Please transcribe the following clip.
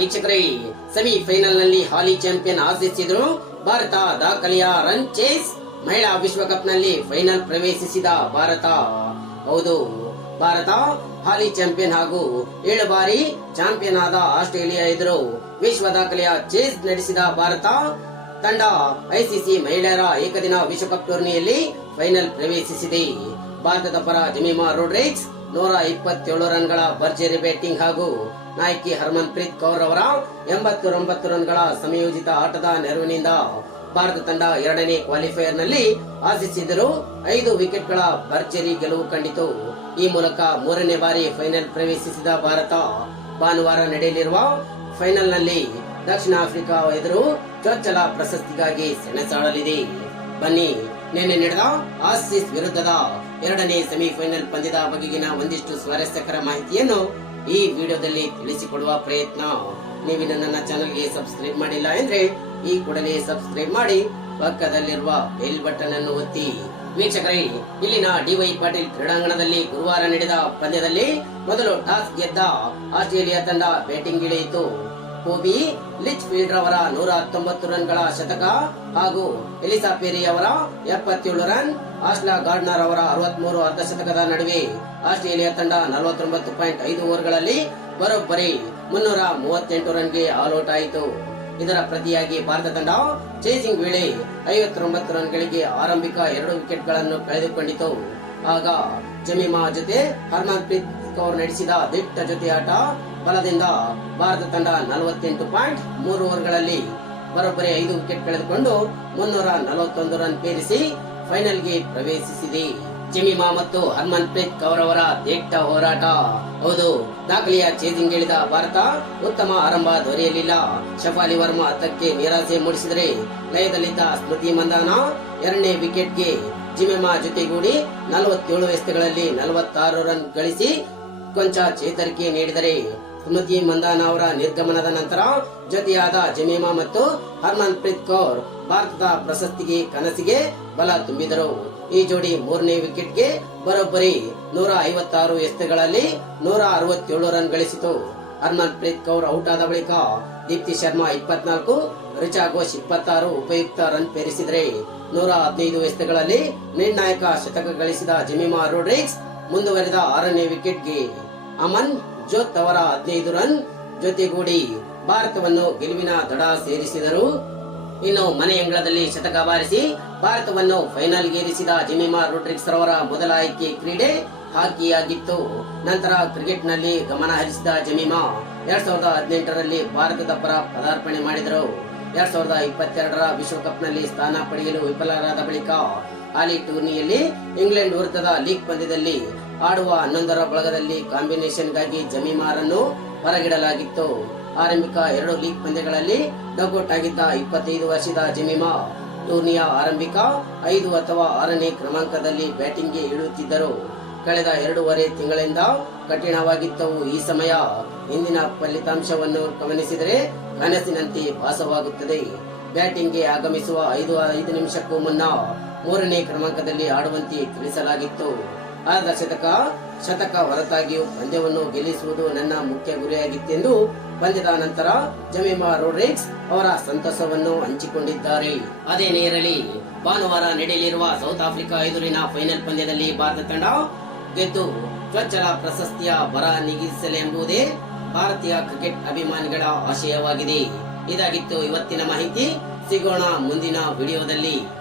ವೀಕ್ಷಕರೇ ಸೆಮಿ ಫೈನಲ್ನಲ್ಲಿ ಹಾಲಿ ಚಾಂಪಿಯನ್ ಆರ್ಸಿಸ್ ಎದುರು ಭಾರತ ದಾಖಲೆಯ ರನ್ ಚೇಸ್ ಮಹಿಳಾ ವಿಶ್ವಕಪ್ನಲ್ಲಿ ಫೈನಲ್ ಪ್ರವೇಶಿಸಿದ ಭಾರತ. ಹೌದು, ಭಾರತ ಹಾಲಿ ಚಾಂಪಿಯನ್ ಹಾಗೂ ಏಳು ಬಾರಿ ಚಾಂಪಿಯನ್ ಆದ ಆಸ್ಟ್ರೇಲಿಯಾ ಎದುರು ವಿಶ್ವ ದಾಖಲೆಯ ಚೇಸ್ ನಡೆಸಿದ ಭಾರತ. ತಂಡ ಐಸಿಸಿ ಮಹಿಳೆಯರ ಏಕದಿನ ವಿಶ್ವಕಪ್ ಟೂರ್ನಿಯಲ್ಲಿ ಫೈನಲ್ ಪ್ರವೇಶಿಸಿದೆ. ಭಾರತದ ಪರ ಜಮೀಮಾ ರೋಡ್ರಿಕ್ಸ್ ನೂರ ಇಪ್ಪತ್ತೇಳು ರನ್ಗಳ ಭರ್ಜರಿ ಬ್ಯಾಟಿಂಗ್ ಹಾಗೂ ನಾಯಕಿ ಹರ್ಮನ್ ಪ್ರೀತ್ ಕೌರ್ ಅವರ ಎಂಬತ್ತೊಂಬತ್ತು ರನ್ಗಳ ಸಮಯೋಜಿತ ಆಟದ ನೆರವಿನಿಂದ ಭಾರತ ತಂಡ ಎರಡನೇ ಕ್ವಾಲಿಫೈಯರ್ನಲ್ಲಿ ಆಶಿಸಿದರೂ ಐದು ವಿಕೆಟ್ಗಳ ಭರ್ಜರಿ ಗೆಲುವು ಕಂಡಿತು. ಈ ಮೂಲಕ ಮೂರನೇ ಬಾರಿ ಫೈನಲ್ ಪ್ರವೇಶಿಸಿದ ಭಾರತ ಭಾನುವಾರ ನಡೆಯಲಿರುವ ಫೈನಲ್ನಲ್ಲಿ ದಕ್ಷಿಣ ಆಫ್ರಿಕಾ ಎದುರು ಚೊಚ್ಚಲ ಪ್ರಶಸ್ತಿಗಾಗಿ ಸೆಣಸಾಡಲಿದೆ. ಬನ್ನಿ ನಿನ್ನೆ ನಡೆದ ಆಸೀಸ್ ವಿರುದ್ಧದ ಎರಡನೇ ಸೆಮಿಫೈನಲ್ ಪಂದ್ಯದ ಬಗೆಗಿನ ಒಂದಿಷ್ಟು ಸ್ವಾರಸ್ಯಕರ ಮಾಹಿತಿಯನ್ನು ಈ ವಿಡಿಯೋದಲ್ಲಿ ತಿಳಿಸಿಕೊಡುವ ಪ್ರಯತ್ನ. ನೀವಿನ್ನು ನನ್ನ ಚಾನಲ್ಗೆ ಸಬ್ಸ್ಕ್ರೈಬ್ ಮಾಡಿಲ್ಲ ಎಂದ್ರೆ ಈ ಕೂಡಲೇ ಸಬ್ಸ್ಕ್ರೈಬ್ ಮಾಡಿ, ಪಕ್ಕದಲ್ಲಿರುವ ಬೆಲ್ ಬಟನ್ ಅನ್ನು ಒತ್ತಿ. ವೀಕ್ಷಕರೇ, ಇಲ್ಲಿನ ಡಿವೈ ಪಾಟೀಲ್ ಕ್ರೀಡಾಂಗಣದಲ್ಲಿ ಗುರುವಾರ ನಡೆದ ಪಂದ್ಯದಲ್ಲಿ ಮೊದಲು ಟಾಸ್ ಗೆದ್ದ ಆಸ್ಟ್ರೇಲಿಯಾ ತಂಡ ಬ್ಯಾಟಿಂಗ್ ಇಳಿಯಿತು. ಕೋಬಿ ಲಿಚ್ ಫೀಲ್ಡ್ ಅವರ ನೂರ ಹತ್ತೊಂಬತ್ತು ರನ್ಗಳ ಶತಕ ಹಾಗೂ ಎಲಿಸಾ ಪೇರಿ ಅವರ ಎಪ್ಪತ್ತೇಳು ರನ್, ಆಸ್ಲಾ ಗಾರ್ಡ್ನರ್ ಅವರ ಅರವತ್ಮೂರು ಅರ್ಧ ಶತಕದ ನಡುವೆ ಆಸ್ಟ್ರೇಲಿಯಾ ತಂಡ ನಲವತ್ತೊಂಬತ್ತು ಪಾಯಿಂಟ್ ಐದು ಓವರ್ಗಳಲ್ಲಿ ಬರೋಬ್ಬರಿ ಮುನ್ನೂರ ಮೂವತ್ತೆಂಟು ರನ್ಗೆ ಆಲ್ಔಟ್ ಆಯಿತು ಇದರ ಪ್ರತಿಯಾಗಿ ಭಾರತ ತಂಡ ಚೇಸಿಂಗ್ ವೇಳೆ ಐವತ್ತೊಂಬತ್ತು ರನ್ಗಳಿಗೆ ಆರಂಭಿಕ ಎರಡು ವಿಕೆಟ್ಗಳನ್ನು ಕಳೆದುಕೊಂಡಿತು. ಆಗ ಜಮೀಮಾ ಜೊತೆ ಹರ್ಮನ್ ಪ್ರೀತ್ ಕೌರ್ ನಡೆಸಿದ ದಿಟ್ಟ ಜೊತೆ ಆಟ ಬಲದಿಂದ ಭಾರತ ತಂಡ ನಲವತ್ತೆಂಟು ಪಾಯಿಂಟ್ ಮೂರು ಓವರ್ಗಳಲ್ಲಿ ಬರೋಬ್ಬರಿ ಐದು ವಿಕೆಟ್ ಕಳೆದುಕೊಂಡು ಮುನ್ನೂರ ನಲವತ್ತೊಂದು ರನ್ ಪೇರಿಸಿ ಫೈನಲ್ಗೆ ಪ್ರವೇಶಿಸಿದೆ. ಜಿಮಿಮಾ ಮತ್ತು ಹರ್ಮನ್ ಪ್ರೀತ್ ಕೌರ್ ಅವರ ದಿಟ್ಟ ಹೋರಾಟ. ಹೌದು, ದಾಖಲೆಯ ಚೇಜಿಂಗ್ ಇಳಿದ ಭಾರತ ಉತ್ತಮ ಆರಂಭ ದೊರೆಯಲಿಲ್ಲ. ಶಫಾಲಿ ವರ್ಮಾ ಹತ್ತಕ್ಕೆ ನಿರಾಸೆ ಮೂಡಿಸಿದರೆ ಲಯದಲ್ಲಿದ್ದ ಸ್ಮೃತಿ ಮಂದಾನ ಎರಡನೇ ವಿಕೆಟ್ಗೆ ಜಿಮಿಮಾ ಜೊತೆಗೂಡಿ ನಲವತ್ತೇಳು ಎಸೆತಗಳಲ್ಲಿ ನಲವತ್ತಾರು ರನ್ ಗಳಿಸಿ ಕೊಂಚ ಚೇತರಿಕೆ ನೀಡಿದರೆ ಸ್ಮೃತಿ ಮಂದಾನ ಅವರ ನಿರ್ಗಮನದ ನಂತರ ಜೊತೆಯಾದ ಜಮೀಮಾ ಮತ್ತು ಹರ್ಮನ್ ಪ್ರೀತ್ ಕೌರ್ ಭಾರತದ ಪ್ರಶಸ್ತಿಗೆ ಕನಸಿಗೆ ಬಲ ತುಂಬಿದರು. ಈ ಜೋಡಿ ಮೂರನೇ ವಿಕೆಟ್ಗೆ ಬರೋಬ್ಬರಿ ನೂರ ಐವತ್ತಾರು ಎಸೆತಗಳಲ್ಲಿ ನೂರ ಅರವತ್ತೇಳು ರನ್ ಗಳಿಸಿತು. ಹರ್ಮನ್ ಪ್ರೀತ್ ಕೌರ್ ಔಟ್ ಆದ ಬಳಿಕ ದೀಪ್ತಿ ಶರ್ಮಾ ಇಪ್ಪತ್ನಾಲ್ಕು, ರಿಚಾ ಘೋಷ್ ಇಪ್ಪತ್ತಾರು ಉಪಯುಕ್ತ ರನ್ ಪೇರಿಸಿದರೆ ನೂರ ಹದಿನೈದು ಎಸೆತಗಳಲ್ಲಿ ನಿರ್ಣಾಯಕ ಶತಕ ಗಳಿಸಿದ ಜಮೀಮಾ ರೋಡ್ರಿಕ್ಸ್ ಮುಂದುವರೆದ ಆರನೇ ವಿಕೆಟ್ಗೆ ಅಮನ್ ಜೋತ್ ಅವರ ಹದಿನೈದು ರನ್ ಜೊತೆಗೂಡಿ ಭಾರತವನ್ನು ಗೆಲುವಿನ ದಡ ಸೇರಿಸಿದರು. ಇನ್ನು ಮನೆ ಅಂಗಳದಲ್ಲಿ ಶತಕ ಬಾರಿಸಿ ಭಾರತವನ್ನು ಫೈನಲ್ ಗೇರಿಸಿದ ಜಿಮಿಮಾ ರೋಡ್ರಿಕ್ಸ್ ಅವರ ಮೊದಲ ಆಯ್ಕೆ ಕ್ರೀಡೆ ಹಾಕಿಯಾಗಿತ್ತು. ನಂತರ ಕ್ರಿಕೆಟ್ನಲ್ಲಿ ಗಮನ ಹರಿಸಿದ ಜಮೀಮಾ ಎರಡ್ ಸಾವಿರದ ಹದಿನೆಂಟರಲ್ಲಿ ಭಾರತದ ಪರ ಪದಾರ್ಪಣೆ ಮಾಡಿದರು. ಎರಡ್ ಸಾವಿರದ ಇಪ್ಪತ್ತೆರಡರ ವಿಶ್ವಕಪ್ನಲ್ಲಿ ಸ್ಥಾನ ಪಡೆಯಲು ವಿಫಲರಾದ ಬಳಿಕ ಹಾಲಿ ಟೂರ್ನಿಯಲ್ಲಿ ಇಂಗ್ಲೆಂಡ್ ವಿರುದ್ಧದ ಲೀಗ್ ಪಂದ್ಯದಲ್ಲಿ ಆಡುವ ಹನ್ನೊಂದರ ಬಳಗದಲ್ಲಿ ಕಾಂಬಿನೇಷನ್ಗಾಗಿ ಜಮೀಮಾರನ್ನು ಹೊರಗಿಡಲಾಗಿತ್ತು. ಆರಂಭಿಕ ಎರಡು ಲೀಗ್ ಪಂದ್ಯಗಳಲ್ಲಿ ಡೌಟ್ ಆಗಿದ್ದ ಇಪ್ಪತ್ತೈದು ವರ್ಷದ ಜಮೀಮಾ, ಟೂರ್ನಿಯ ಆರಂಭಿಕ ಐದು ಅಥವಾ ಆರನೇ ಕ್ರಮಾಂಕದಲ್ಲಿ ಬ್ಯಾಟಿಂಗ್ಗೆ ಇಳಿಯುತ್ತಿದ್ದರು. ಕಳೆದ ಎರಡೂವರೆ ತಿಂಗಳಿಂದ ಕಠಿಣವಾಗಿತ್ತವು ಈ ಸಮಯ. ಇಂದಿನ ಫಲಿತಾಂಶವನ್ನು ಗಮನಿಸಿದರೆ ಕನಸಿನಂತೆ ಭಾಸವಾಗುತ್ತದೆ. ಬ್ಯಾಟಿಂಗ್ಗೆ ಆಗಮಿಸುವ ಐದು ಐದು ನಿಮಿಷಕ್ಕೂ ಮುನ್ನ ಮೂರನೇ ಕ್ರಮಾಂಕದಲ್ಲಿ ಆಡುವಂತೆ ತಿಳಿಸಲಾಗಿತ್ತು. ಅರ್ಧ ಶತಕ ಶತಕ ಹೊರತಾಗಿಯೂ ಪಂದ್ಯವನ್ನು ಗೆಲ್ಲಿಸುವುದು ನನ್ನ ಮುಖ್ಯ ಗುರಿಯಾಗಿತ್ತೆಂದು ಪಂದ್ಯದ ನಂತರ ಜಮೀಮಾ ರೋಡ್ರಿಕ್ಸ್ ಅವರ ಸಂತಸವನ್ನು ಹಂಚಿಕೊಂಡಿದ್ದಾರೆ. ಅದೇನೇ ಇರಲಿ ಭಾನುವಾರ ನಡೆಯಲಿರುವ ಸೌತ್ ಆಫ್ರಿಕಾ ಎದುರಿನ ಫೈನಲ್ ಪಂದ್ಯದಲ್ಲಿ ಭಾರತ ತಂಡ ಗೆದ್ದು ಚೊಚ್ಚಲ ಪ್ರಶಸ್ತಿಯ ಬರ ನೀಗಿಸಲೆಂಬುದೇ ಭಾರತೀಯ ಕ್ರಿಕೆಟ್ ಅಭಿಮಾನಿಗಳ ಆಶಯವಾಗಿದೆ. ಇದಾಗಿತ್ತು ಇವತ್ತಿನ ಮಾಹಿತಿ. ಸಿಗೋಣ ಮುಂದಿನ ವಿಡಿಯೋದಲ್ಲಿ.